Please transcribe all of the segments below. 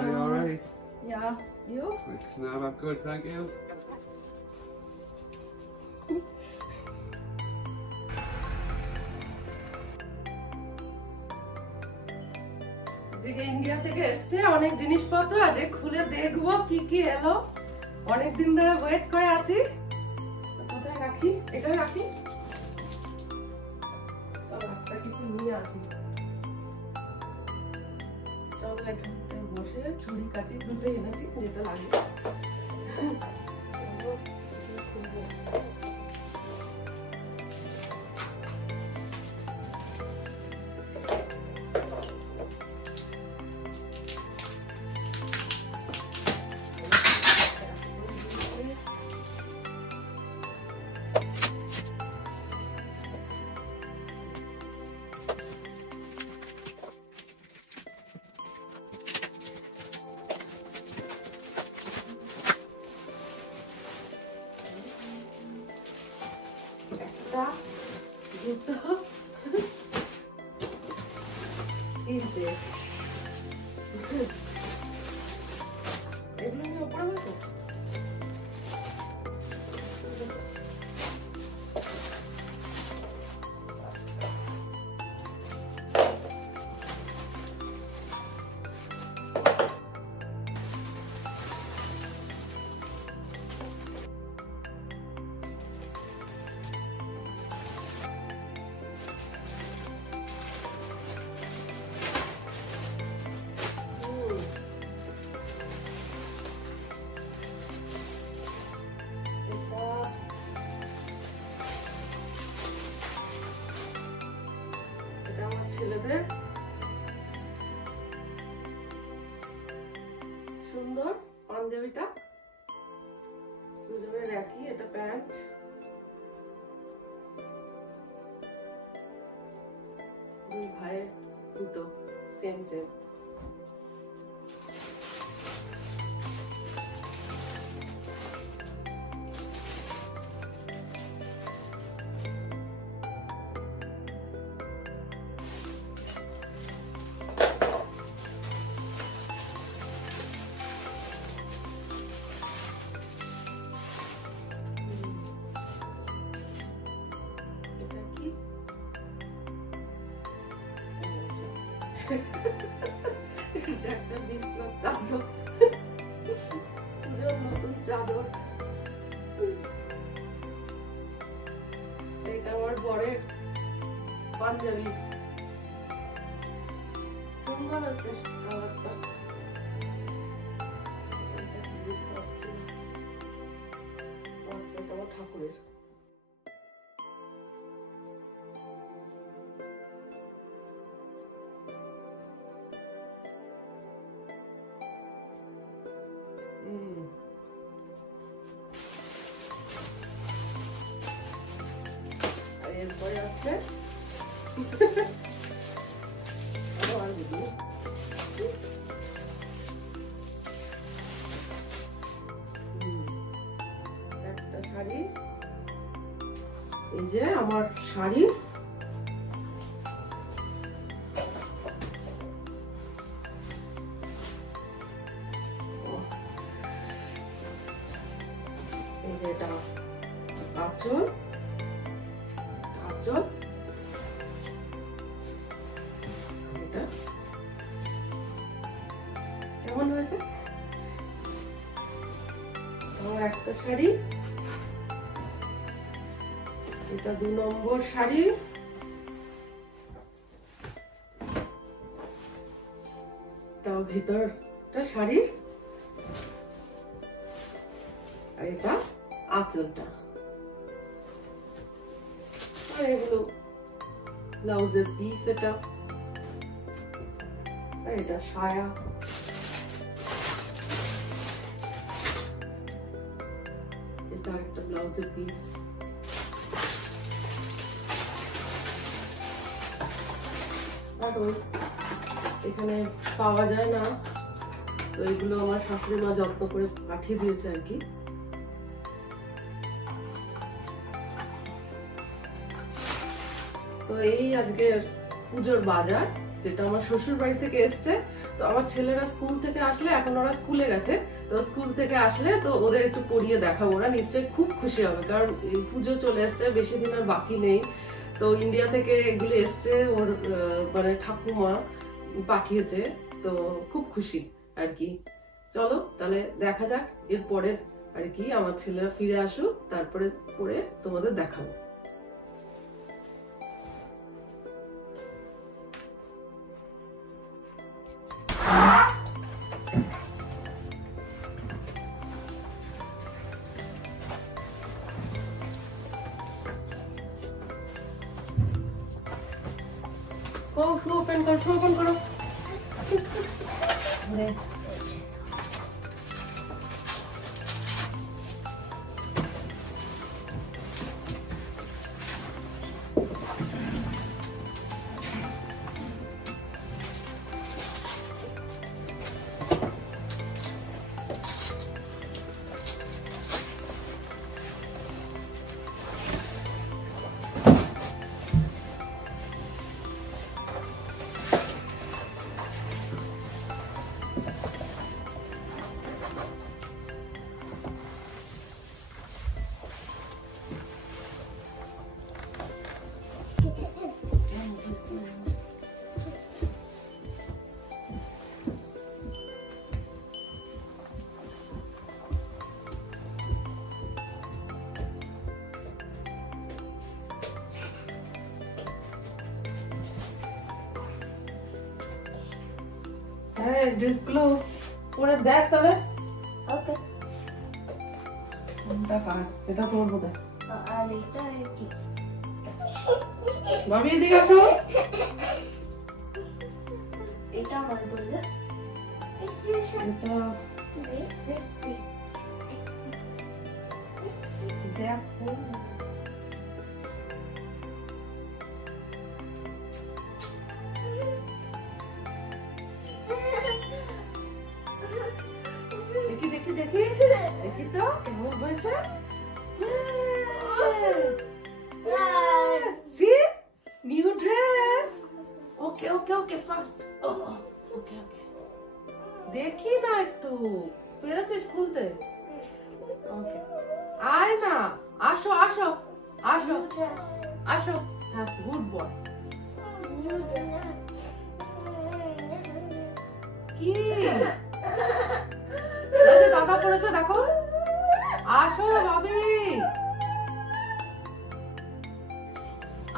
Are you all right? Yeah, you? It's not up good, thank you. এদিকে ইন্ডিয়া থেকে এসছে অনেক জিনিসপত্র আজ খুলে দেখবো কি কি এলো। অনেকদিন ধরে ওয়েট করে আছি। কোথায় রাখি? এখানে রাখি। চলো একটা কিছু নিয়ে আসি। চলো এখানটায় বসে ছুরি কাঁচি দুটো এনেছি যেটা লাগে। চলো, কিছু খুলবো। একটা, দুটো, তিনটে। এগুলো নিয়ে ওপরে বসো। এটা আমার ছেলেদের সুন্দর পাঞ্জাবিটা দুজনের একই, এটা প্যান্ট। দুই ভাইয়ের দুটো সেম সেম। এটা কি? এটা একটা বিছনার চাদর, পুরো নতুন চাদর। এটা আমার বরের পাঞ্জাবি, সুন্দর আছে কালারটা। এটা কি বুঝতে পারছি না। আচ্ছা, এটা আমার ঠাকুরের। আর এরপরে আছে আবার বুঝি একটা শাড়ি। এই যে আমার শাড়ি, এই যে এটা আঁচল, আঁচল এটা কেমন হয়েছে? আমার একটা শাড়ি, এটা 2 নম্বর শাড়ি, এটা ভিতরটা শাড়ি, আর এটা আঁচলটা। আর এগুলো ব্লাউজের পিস, এটা আর এটা সায়া। এটা একটা ব্লাউজের পিস। আর ওই এখানে পাওয়া যায় না, তো এগুলো আমার শাশুড়ি মা যত্ন করে পাঠিয়ে দিয়েছে আর কি। তো এই আজকের পুজোর বাজার যেটা আমার শ্বশুর বাড়ি থেকে এসছে। তো আমার ছেলেরা স্কুল থেকে আসলে, এখন ওরা স্কুলে গেছে, তো স্কুল থেকে আসলে তো ওদের একটু পরিয়ে দেখাবো, ওরা নিশ্চয়ই খুব খুশি হবে, কারণ এই পুজো চলে এসছে, বেশি দিন আর বাকি নেই। তো ইন্ডিয়া থেকে এগুলো এসছে, ওর মানে ঠাকুমা পাঠিয়েছে, তো খুব খুশি আর কি। চলো তাহলে দেখা যাক এর পরের আর কি, আমার ছেলেরা ফিরে আসুক, তারপরে পরে তোমাদের দেখাবো। ও শু ওপেন করো, শু ওপেন করো। হ্যাঁ, ড্রেসগুলো পরে দেখ তাহলে। ওকে। কোনটা কার? এটা তোর বোধ হয়। আর এটা কি? ভাবি এদিকে আসো। এটা আমার বললে। এটা দেখো। দেখি দেখি দেখি দেখি তো কেমন হয়েছে। See? New dress. Okay, okay, okay, fast. Oh, okay, okay. দেখি না একটু। পেরেছিস খুলতে? Okay. আয় না। আসো, আসো, আসো, আসো। হ্যাঁ, good boy. কি? এই যে দাদা পড়েছে দেখো। আসো ভাবি।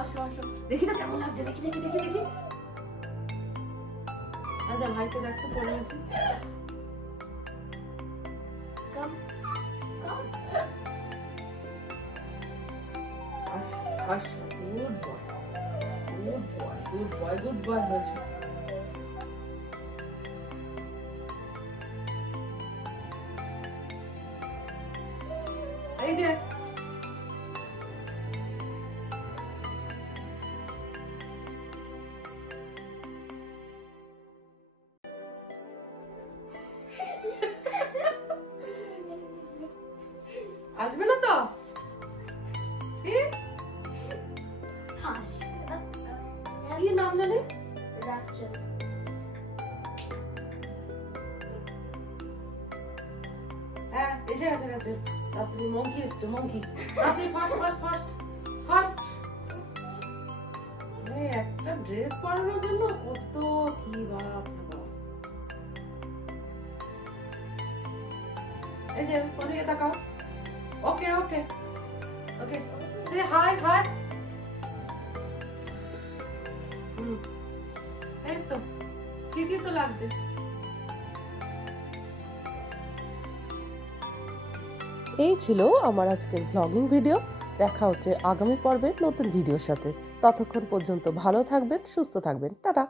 আসো আসো, দেখি না কেমন লাগছে, দেখি দেখি দেখি দেখি। আচ্ছা ভাইকে দেখতে পড়ে গেছি। আসো, good boy, good boy, good boy, good boy হয়েছে। এই যে আসবে না তো? কি নাম জানি? রাখছেন। হ্যাঁ, এসে গেছে গেছে। তাড়াতাড়ি মঙ্কি এসছে, মঙ্কি। তাড়াতাড়ি ফাস্ট ফাস্ট ফাস্ট ফাস্ট। একটা ড্রেস পরানোর জন্য কত কি বাপ রে বাপ। এই যে ওদিকে তাকাও। ওকে ওকে ওকে, সে হাই হাই। এই তো ঠিকই তো লাগছে। এই ছিল আমার আজকের ব্লগিং ভিডিও। দেখা হচ্ছে আগামী পর্বে নতুন ভিডিওর সাথে। ততক্ষণ পর্যন্ত ভালো থাকবেন, সুস্থ থাকবেন। টাটা।